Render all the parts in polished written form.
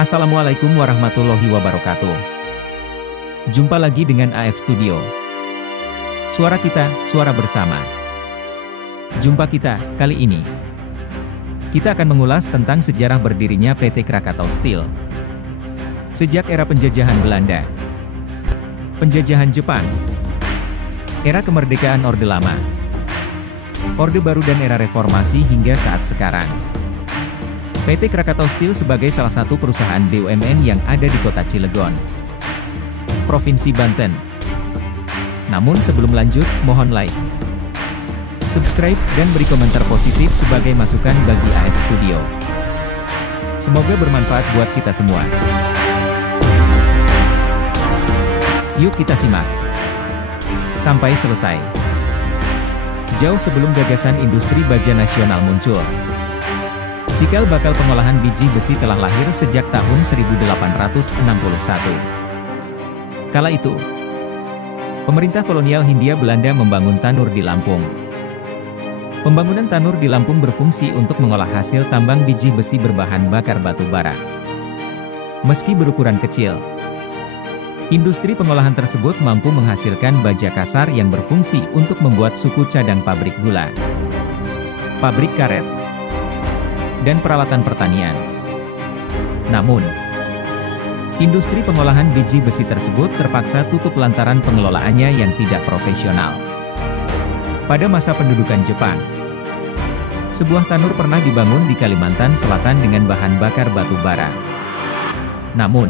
Assalamualaikum warahmatullahi wabarakatuh. Jumpa lagi dengan AF Studio. Suara kita, suara bersama. Jumpa kita, kali ini. Kita akan mengulas tentang sejarah berdirinya PT Krakatau Steel. Sejak era penjajahan Belanda, penjajahan Jepang, era kemerdekaan Orde Lama, Orde Baru dan era reformasi hingga saat sekarang. PT Krakatau Steel sebagai salah satu perusahaan BUMN yang ada di kota Cilegon, Provinsi Banten. Namun sebelum lanjut, mohon like, subscribe, dan beri komentar positif sebagai masukan bagi AF Studio. Semoga bermanfaat buat kita semua. Yuk kita simak sampai selesai. Jauh sebelum gagasan industri baja nasional muncul, cikal bakal pengolahan biji besi telah lahir sejak tahun 1861. Kala itu, pemerintah kolonial Hindia Belanda membangun tanur di Lampung. Pembangunan tanur di Lampung berfungsi untuk mengolah hasil tambang biji besi berbahan bakar batu bara. Meski berukuran kecil, industri pengolahan tersebut mampu menghasilkan baja kasar yang berfungsi untuk membuat suku cadang pabrik gula, pabrik karet, dan peralatan pertanian. Namun, industri pengolahan biji besi tersebut terpaksa tutup lantaran pengelolaannya yang tidak profesional. Pada masa pendudukan Jepang, sebuah tanur pernah dibangun di Kalimantan Selatan dengan bahan bakar batu bara. Namun,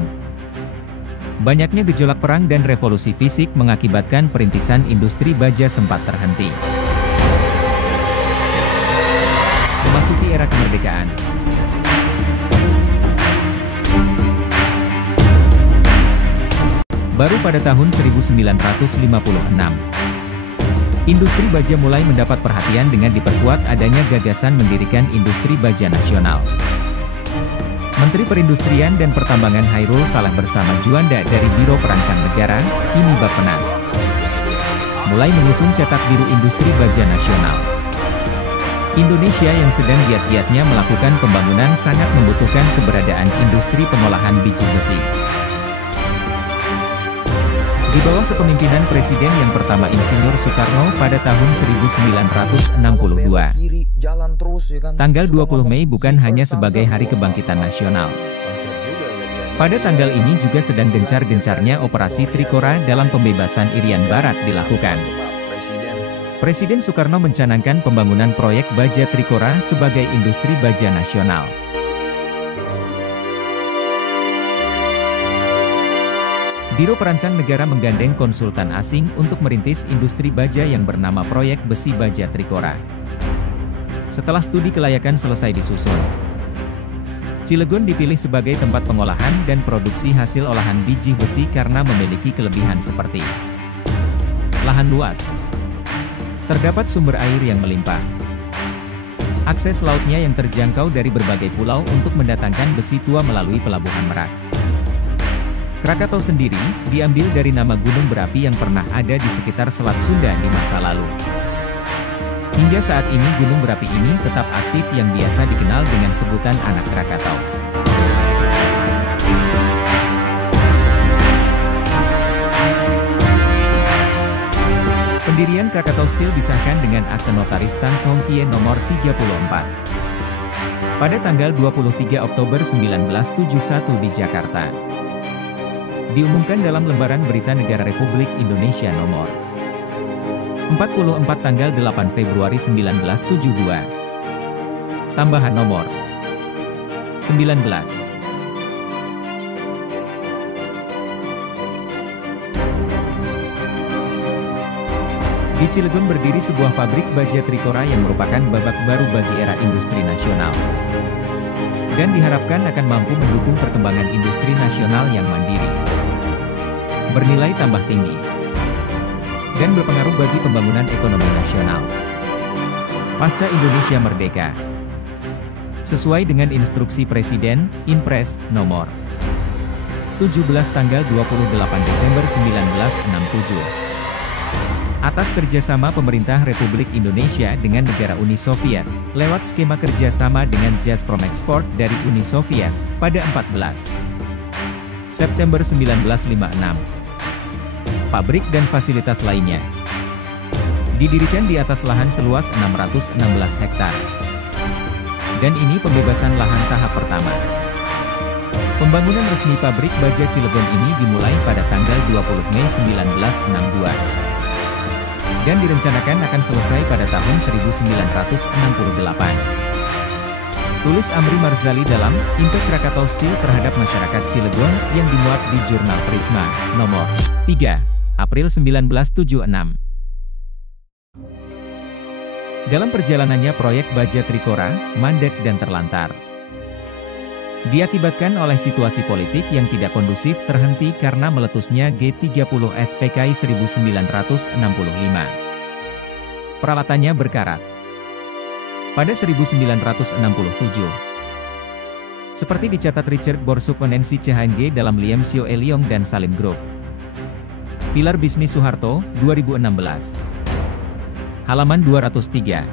banyaknya gejolak perang dan revolusi fisik mengakibatkan perintisan industri baja sempat terhenti. Memasuki era kemerdekaan, baru pada tahun 1956, industri baja mulai mendapat perhatian dengan diperkuat adanya gagasan mendirikan industri baja nasional. Menteri Perindustrian dan Pertambangan Hairul Saleh bersama Juanda dari Biro Perancang Negara, kini Bappenas, mulai mengusung cetak biru industri baja nasional. Indonesia yang sedang giat-giatnya melakukan pembangunan sangat membutuhkan keberadaan industri pengolahan biji besi. Di bawah kepemimpinan Presiden yang pertama Insinyur Soekarno pada tahun 1962, tanggal 20 Mei bukan hanya sebagai Hari Kebangkitan Nasional. Pada tanggal ini juga sedang gencar-gencarnya operasi Trikora dalam pembebasan Irian Barat dilakukan. Presiden Soekarno mencanangkan pembangunan proyek baja Trikora sebagai industri baja nasional. Biro Perancang Negara menggandeng konsultan asing untuk merintis industri baja yang bernama Proyek Besi Baja Trikora. Setelah studi kelayakan selesai disusun, Cilegon dipilih sebagai tempat pengolahan dan produksi hasil olahan biji besi karena memiliki kelebihan seperti lahan luas, terdapat sumber air yang melimpah, akses lautnya yang terjangkau dari berbagai pulau untuk mendatangkan besi tua melalui Pelabuhan Merak. Krakatau sendiri diambil dari nama gunung berapi yang pernah ada di sekitar Selat Sunda di masa lalu. Hingga saat ini gunung berapi ini tetap aktif yang biasa dikenal dengan sebutan Anak Krakatau. Pendirian Krakatau Steel disahkan dengan Akte Notaris Tang Tong Kie nomor 34. Pada tanggal 23 Oktober 1971 di Jakarta. Diumumkan dalam lembaran Berita Negara Republik Indonesia nomor 44 tanggal 8 Februari 1972. Tambahan nomor 19. Di Cilegon berdiri sebuah pabrik baja Trikora yang merupakan babak baru bagi era industri nasional. Dan diharapkan akan mampu mendukung perkembangan industri nasional yang mandiri, bernilai tambah tinggi, dan berpengaruh bagi pembangunan ekonomi nasional pasca Indonesia Merdeka. Sesuai dengan instruksi Presiden, Inpres, nomor 17 tanggal 28 Desember 1967. atas kerjasama pemerintah Republik Indonesia dengan negara Uni Soviet, lewat skema kerjasama dengan Gazprom Export dari Uni Soviet, pada 14 September 1956. Pabrik dan fasilitas lainnya didirikan di atas lahan seluas 616 hektar. Dan ini pembebasan lahan tahap pertama. Pembangunan resmi pabrik baja Cilegon ini dimulai pada tanggal 20 Mei 1962. Dan direncanakan akan selesai pada tahun 1968. Tulis Amri Marzali dalam Intip Krakatau Steel terhadap masyarakat Cilegon yang dimuat di Jurnal Prisma, nomor 3, April 1976. Dalam perjalanannya proyek baja Trikora, mandek dan terlantar. Diakibatkan oleh situasi politik yang tidak kondusif terhenti karena meletusnya G30 SPKI 1965. Peralatannya berkarat. Pada 1967, seperti dicatat Richard Borsuk-Onensi CHNG dalam Liam Sio Eliong dan Salim Group. Pilar Bisnis Soeharto, 2016. Halaman 203.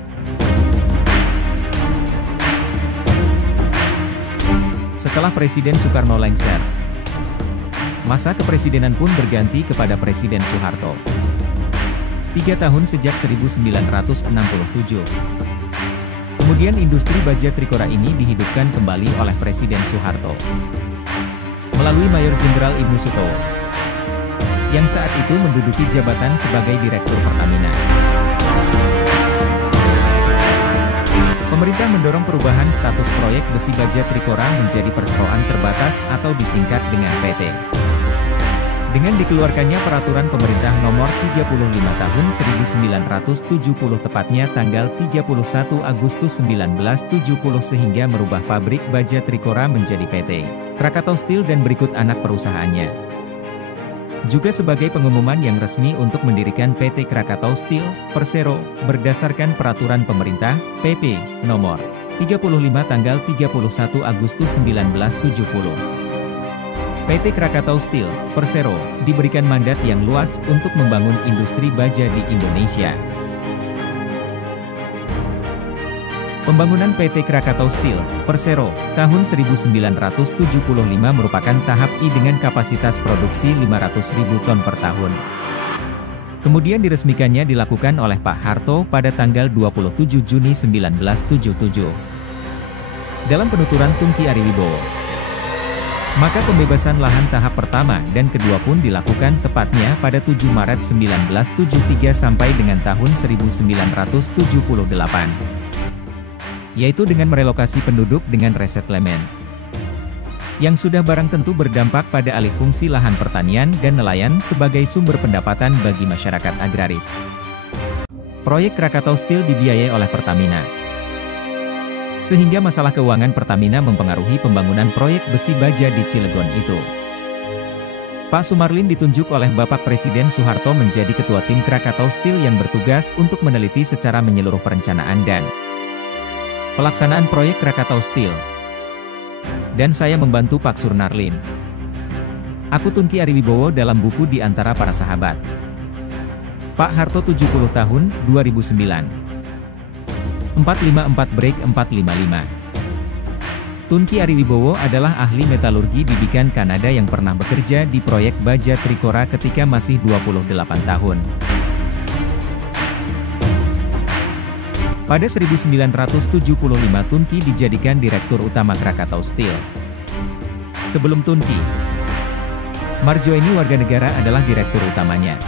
Setelah Presiden Soekarno lengser, masa kepresidenan pun berganti kepada Presiden Soeharto. 3 tahun sejak 1967. Kemudian industri baja Trikora ini dihidupkan kembali oleh Presiden Soeharto melalui Mayor Jenderal Ibnu Sutowo, yang saat itu menduduki jabatan sebagai Direktur Pertamina. Pemerintah mendorong perubahan status proyek besi baja Trikora menjadi perseroan terbatas atau disingkat dengan PT. Dengan dikeluarkannya Peraturan Pemerintah Nomor 35 Tahun 1970 tepatnya tanggal 31 Agustus 1970 sehingga merubah pabrik baja Trikora menjadi PT Krakatau Steel dan berikut anak perusahaannya. Juga sebagai pengumuman yang resmi untuk mendirikan PT Krakatau Steel, Persero, berdasarkan Peraturan Pemerintah, PP, Nomor 35 tanggal 31 Agustus 1970. PT Krakatau Steel, Persero, diberikan mandat yang luas untuk membangun industri baja di Indonesia. Pembangunan PT Krakatau Steel, Persero, tahun 1975 merupakan tahap I dengan kapasitas produksi 500.000 ton per tahun. Kemudian diresmikannya dilakukan oleh Pak Harto pada tanggal 27 Juni 1977. Dalam penuturan Tungki Ariwibowo. Maka pembebasan lahan tahap pertama dan kedua pun dilakukan tepatnya pada 7 Maret 1973 sampai dengan tahun 1978. Yaitu dengan merelokasi penduduk dengan resettlement. Yang sudah barang tentu berdampak pada alih fungsi lahan pertanian dan nelayan sebagai sumber pendapatan bagi masyarakat agraris. Proyek Krakatau Steel dibiayai oleh Pertamina. Sehingga masalah keuangan Pertamina mempengaruhi pembangunan proyek besi baja di Cilegon itu. Pak Sumarlin ditunjuk oleh Bapak Presiden Soeharto menjadi Ketua Tim Krakatau Steel yang bertugas untuk meneliti secara menyeluruh perencanaan dan pelaksanaan proyek Krakatau Steel. Dan saya membantu Pak Surnarlin. Aku Tungki Ariwibowo dalam buku Di Antara Para Sahabat. Pak Harto 70 tahun, 2009. 454 break 455. Tungki Ariwibowo adalah ahli metalurgi didikan Kanada yang pernah bekerja di proyek baja Trikora ketika masih 28 tahun. Pada 1975 Tungki dijadikan Direktur Utama Krakatau Steel. Sebelum Tungki, Marjoeni warga negara adalah Direktur Utamanya.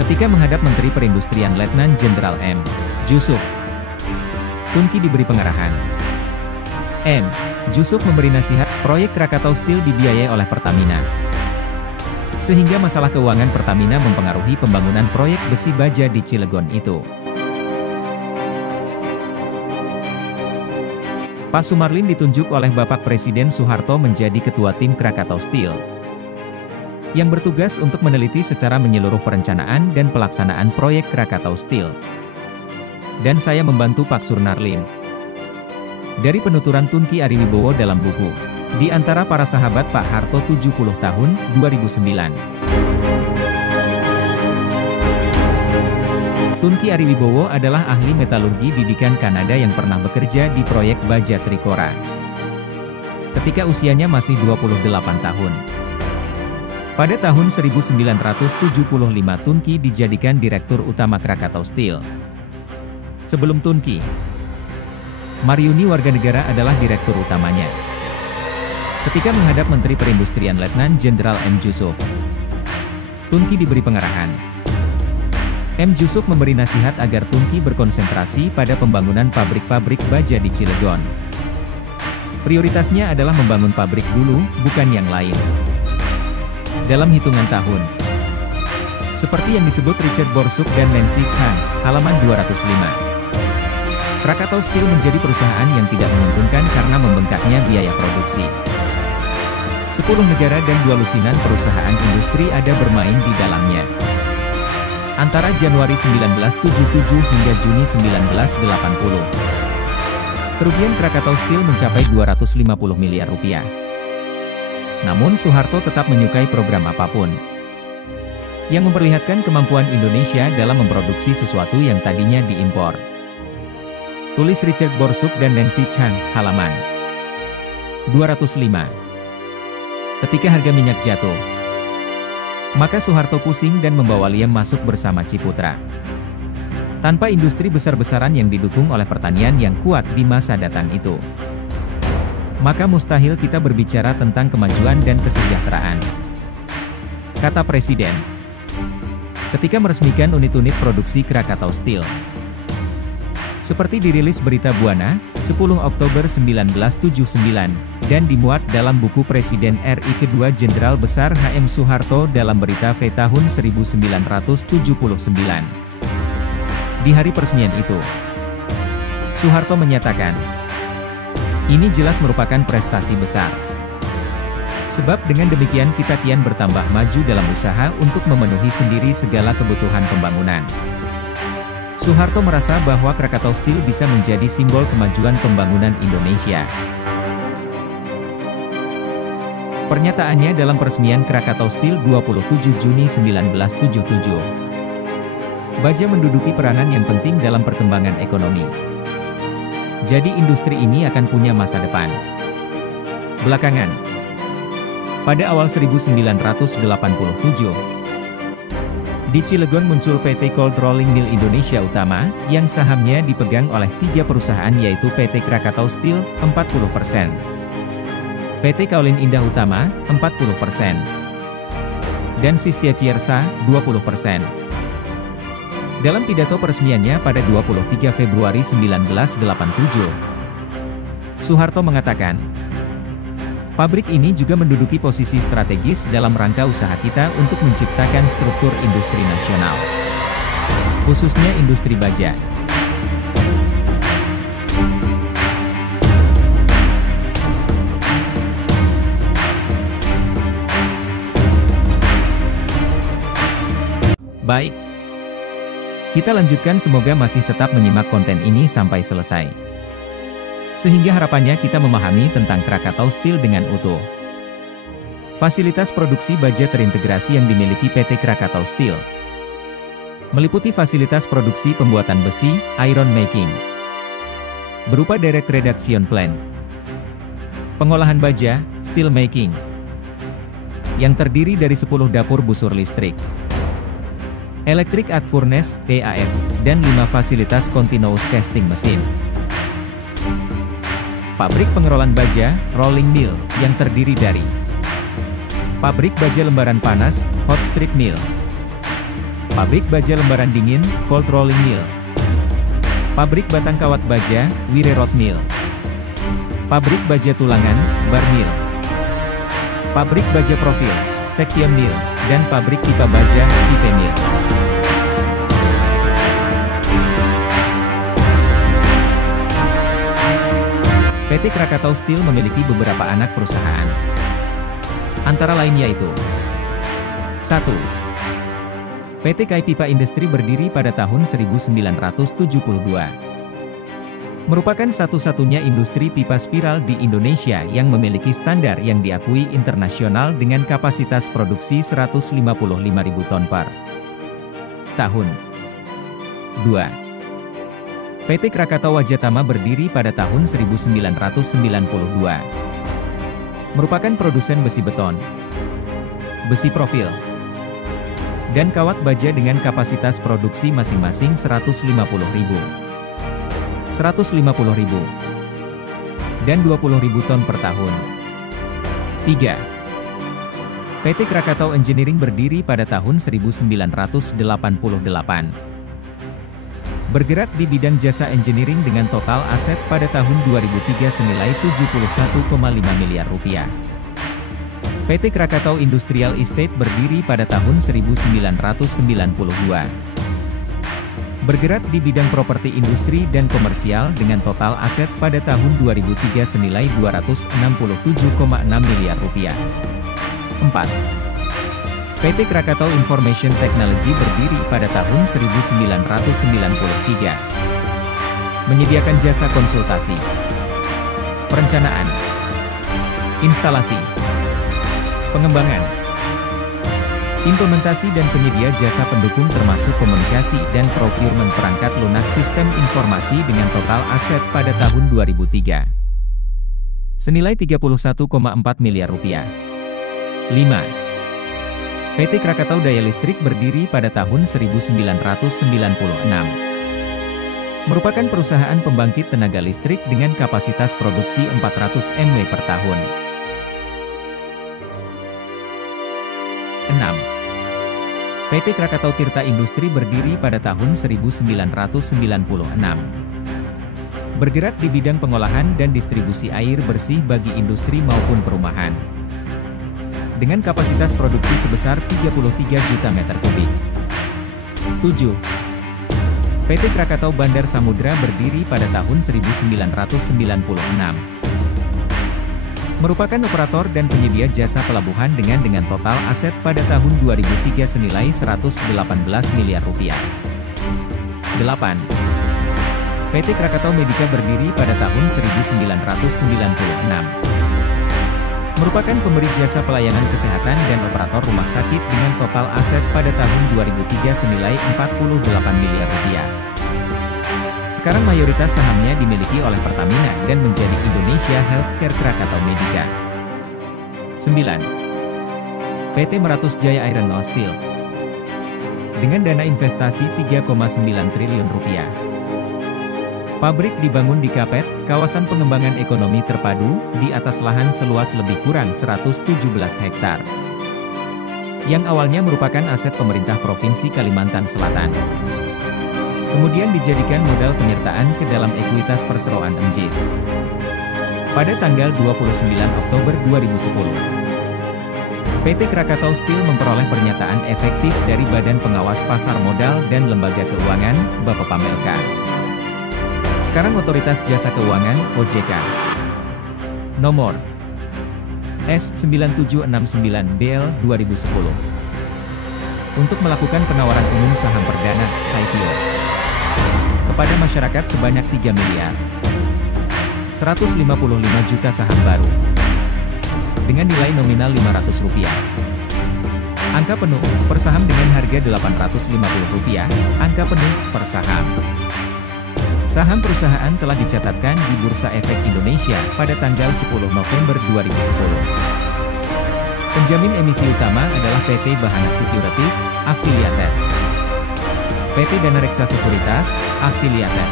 Ketika menghadap Menteri Perindustrian Letnan Jenderal M. Jusuf, Tungki diberi pengarahan. M. Jusuf memberi nasihat, proyek Krakatau Steel dibiayai oleh Pertamina. Sehingga masalah keuangan Pertamina mempengaruhi pembangunan proyek besi baja di Cilegon itu. Pak Sumarlin ditunjuk oleh Bapak Presiden Soeharto menjadi Ketua Tim Krakatau Steel, yang bertugas untuk meneliti secara menyeluruh perencanaan dan pelaksanaan proyek Krakatau Steel. Dan saya membantu Pak Surnarlin. Dari penuturan Tungki Ariwibowo dalam buku Di Antara Para Sahabat Pak Harto 70 tahun, 2009. Tunki Ariwibowo adalah ahli metalurgi didikan Kanada yang pernah bekerja di proyek baja Trikora ketika usianya masih 28 tahun. Pada tahun 1975 Tunki dijadikan Direktur Utama Krakatau Steel. Sebelum Tunki, Maryuni Warganegara adalah Direktur Utamanya. Ketika menghadap Menteri Perindustrian Letnan Jenderal M. Jusuf, Tunki diberi pengarahan. M. Jusuf memberi nasihat agar Tunki berkonsentrasi pada pembangunan pabrik-pabrik baja di Cilegon. Prioritasnya adalah membangun pabrik dulu, bukan yang lain. Dalam hitungan tahun, seperti yang disebut Richard Borsuk dan Nancy Chan, halaman 205. Krakatau Steel menjadi perusahaan yang tidak menguntungkan karena membengkaknya biaya produksi. 10 negara dan 2 lusinan perusahaan industri ada bermain di dalamnya. Antara Januari 1977 hingga Juni 1980. Kerugian Krakatau Steel mencapai 250 miliar rupiah. Namun Soeharto tetap menyukai program apapun yang memperlihatkan kemampuan Indonesia dalam memproduksi sesuatu yang tadinya diimpor. Tulis Richard Borsuk dan Nancy Chan, halaman 205. Ketika harga minyak jatuh, maka Soeharto pusing dan membawa Liem masuk bersama Ciputra. Tanpa industri besar-besaran yang didukung oleh pertanian yang kuat di masa datang itu, maka mustahil kita berbicara tentang kemajuan dan kesejahteraan, kata Presiden ketika meresmikan unit-unit produksi Krakatau Steel. Seperti dirilis Berita Buana, 10 Oktober 1979, dan dimuat dalam buku Presiden RI kedua Jenderal Besar HM Soeharto dalam Berita V tahun 1979. Di hari peresmian itu, Soeharto menyatakan, "Ini jelas merupakan prestasi besar. Sebab dengan demikian kita kian bertambah maju dalam usaha untuk memenuhi sendiri segala kebutuhan pembangunan." Soeharto merasa bahwa Krakatau Steel bisa menjadi simbol kemajuan pembangunan Indonesia. Pernyataannya dalam peresmian Krakatau Steel 27 Juni 1977. Baja menduduki peranan yang penting dalam perkembangan ekonomi. Jadi industri ini akan punya masa depan. Belakangan, pada awal 1987, di Cilegon muncul PT Cold Rolling Mill Indonesia Utama, yang sahamnya dipegang oleh 3 perusahaan yaitu PT Krakatau Steel, 40%, PT Kaolin Indah Utama, 40%, dan Sistia Ciersa, 20%. Dalam pidato peresmiannya pada 23 Februari 1987, Soeharto mengatakan, "Pabrik ini juga menduduki posisi strategis dalam rangka usaha kita untuk menciptakan struktur industri nasional, khususnya industri baja." Baik, kita lanjutkan, semoga masih tetap menyimak konten ini sampai selesai. Sehingga harapannya kita memahami tentang Krakatau Steel dengan utuh. Fasilitas produksi baja terintegrasi yang dimiliki PT Krakatau Steel meliputi fasilitas produksi pembuatan besi, iron making, berupa direct reduction plant, pengolahan baja, steel making, yang terdiri dari 10 dapur busur listrik, Electric Arc Furnace, EAF, dan 5 fasilitas continuous casting mesin. Pabrik pengerolan baja, rolling mill, yang terdiri dari pabrik baja lembaran panas, hot strip mill, pabrik baja lembaran dingin, cold rolling mill, pabrik batang kawat baja, wire rod mill, pabrik baja tulangan, bar mill, pabrik baja profil, section mill, dan pabrik pipa baja, pipe mill. PT Krakatau Steel memiliki beberapa anak perusahaan. Antara lain yaitu 1. PT KAI Pipa Industri berdiri pada tahun 1972. Merupakan satu-satunya industri pipa spiral di Indonesia yang memiliki standar yang diakui internasional dengan kapasitas produksi 155.000 ton per tahun. 2. PT Krakatau Wajatama berdiri pada tahun 1992. Merupakan produsen besi beton, besi profil, dan kawat baja dengan kapasitas produksi masing-masing 150.000, 150.000, dan 20.000 ton per tahun. 3. PT Krakatau Engineering berdiri pada tahun 1988. Bergerak di bidang jasa engineering dengan total aset pada tahun 2003 senilai 71,5 miliar rupiah. PT Krakatau Industrial Estate berdiri pada tahun 1992. Bergerak di bidang properti industri dan komersial dengan total aset pada tahun 2003 senilai 267,6 miliar rupiah. 4. PT Krakatau Information Technology berdiri pada tahun 1993. Menyediakan jasa konsultasi, perencanaan, instalasi, pengembangan, implementasi dan penyedia jasa pendukung termasuk komunikasi dan procurement perangkat lunak sistem informasi dengan total aset pada tahun 2003. Senilai 31,4 miliar rupiah. 5. PT Krakatau Daya Listrik berdiri pada tahun 1996. Merupakan perusahaan pembangkit tenaga listrik dengan kapasitas produksi 400 MW per tahun. 6. PT Krakatau Tirta Industri berdiri pada tahun 1996. Bergerak di bidang pengolahan dan distribusi air bersih bagi industri maupun perumahan. Dengan kapasitas produksi sebesar 33 juta meter kubik. 7. PT Krakatau Bandar Samudra berdiri pada tahun 1996. Merupakan operator dan penyedia jasa pelabuhan dengan total aset pada tahun 2003 senilai 118 miliar rupiah. 8. PT Krakatau Medica berdiri pada tahun 1996. Merupakan pemberi jasa pelayanan kesehatan dan operator rumah sakit dengan total aset pada tahun 2003 senilai 48 miliar rupiah. Sekarang mayoritas sahamnya dimiliki oleh Pertamina dan menjadi Indonesia Healthcare Krakatau Medica. 9. PT Meratus Jaya Iron and Steel. Dengan dana investasi 3,9 triliun rupiah. Pabrik dibangun di Kapet, kawasan pengembangan ekonomi terpadu, di atas lahan seluas lebih kurang 117 hektar. Yang awalnya merupakan aset pemerintah Provinsi Kalimantan Selatan. Kemudian dijadikan modal penyertaan ke dalam ekuitas perseroan MJIS. Pada tanggal 29 Oktober 2010. PT Krakatau Steel memperoleh pernyataan efektif dari Badan Pengawas Pasar Modal dan Lembaga Keuangan, Bapepam-LK. Sekarang Otoritas Jasa Keuangan, OJK. Nomor S9769-BL 2010. Untuk melakukan penawaran umum saham perdana, IPO. Kepada masyarakat sebanyak 3 miliar 155 juta saham baru. Dengan nilai nominal Rp500. Angka penuh, per saham dengan harga Rp850, angka penuh, per saham. Saham perusahaan telah dicatatkan di Bursa Efek Indonesia pada tanggal 10 November 2010. Penjamin emisi utama adalah PT Bahana Securities, Affiliated. PT Dana Reksa Sekuritas, Affiliated.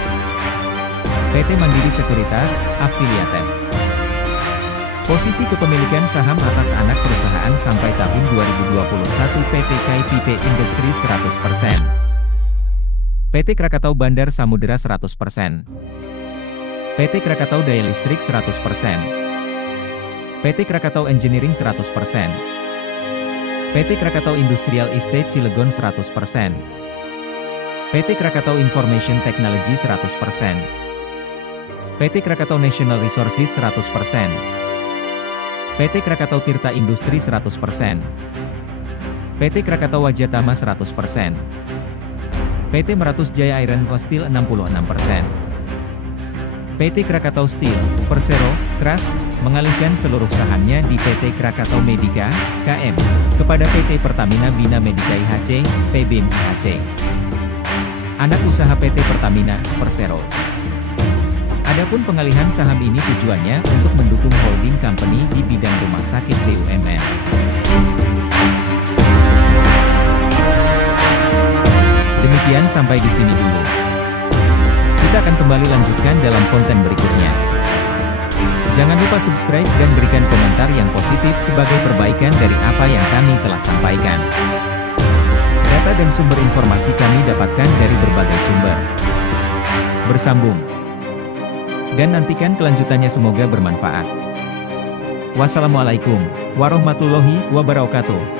PT Mandiri Sekuritas, Affiliated. Posisi kepemilikan saham atas anak perusahaan sampai tahun 2021 PT KIPP Industri 100%. PT Krakatau Bandar Samudra 100%. PT Krakatau Daya Listrik 100%. PT Krakatau Engineering 100%. PT Krakatau Industrial Estate Cilegon 100%. PT Krakatau Information Technology 100%. PT Krakatau National Resources 100%. PT Krakatau Tirta Industri 100%. PT Krakatau Wajatama 100%. PT Meratus Jaya Iron and Steel 66%. PT Krakatau Steel, Persero, Kras, mengalihkan seluruh sahamnya di PT Krakatau Medica, KM, kepada PT Pertamina Bina Medica IHC, PBIM IHC. anak usaha PT Pertamina, Persero. Adapun pengalihan saham ini tujuannya untuk mendukung holding company di bidang rumah sakit BUMN. Demikian sampai di sini dulu. Kita akan kembali lanjutkan dalam konten berikutnya. Jangan lupa subscribe dan berikan komentar yang positif sebagai perbaikan dari apa yang kami telah sampaikan. Data dan sumber informasi kami dapatkan dari berbagai sumber. Bersambung. Dan nantikan kelanjutannya, semoga bermanfaat. Wassalamualaikum warahmatullahi wabarakatuh.